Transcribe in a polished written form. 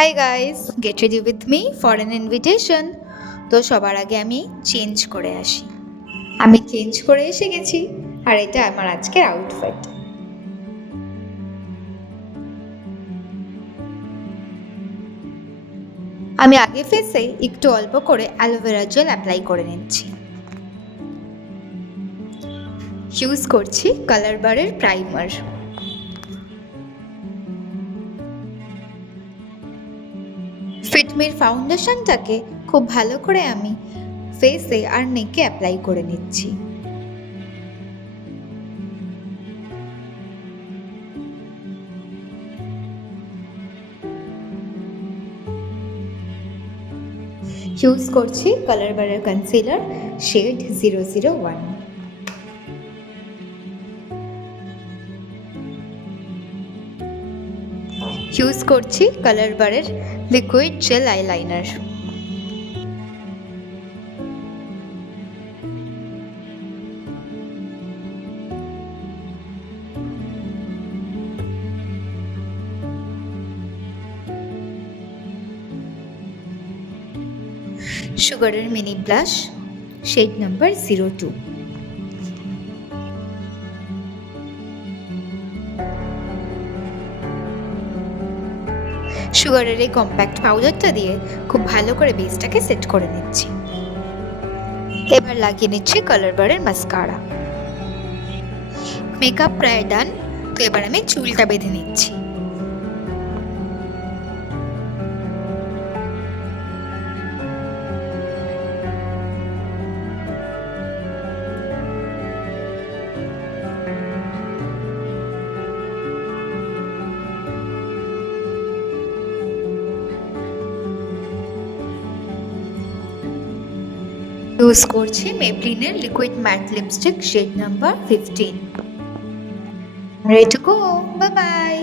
Hi guys, get ready with me for an invitation. তো সবার আগে আমি চেঞ্জ করে আসি। আমি চেঞ্জ করে এসে গেছি, আর এটা আমার আজকের আউটফিট। আমি আগে ফেসে একটু অল্প করে অ্যালোভেরা জেল অ্যাপ্লাই করে নিচ্ছি। ইউজ করছি কালার বারের প্রাইমার। ফিটমির ফাউন্ডেশনটাকে খুব ভালো করে আমি ফেসে আর নেকে অ্যাপ্লাই করে নিচ্ছি। ইউজ করছি কালার বারের কনসিলার শেড 001। ইউজ করছি কালার বারের লিকুইড জেল আইলাইনার। সুগারের মিনি ব্লাশ শেড নাম্বার 02। সুগারের এই কম্প্যাক্ট পাউডারটা দিয়ে খুব ভালো করে বেসটাকে সেট করে নিচ্ছি। এবার লাগিয়ে নিচ্ছি কালার বারের মাস্কারা। মেকআপ প্রায় ডান, তো এবার আমি চুলটা বেঁধে নিচ্ছি। ইউজ করছি মেবলিনের liquid matte lipstick shade number 15। Ready to go, bye by.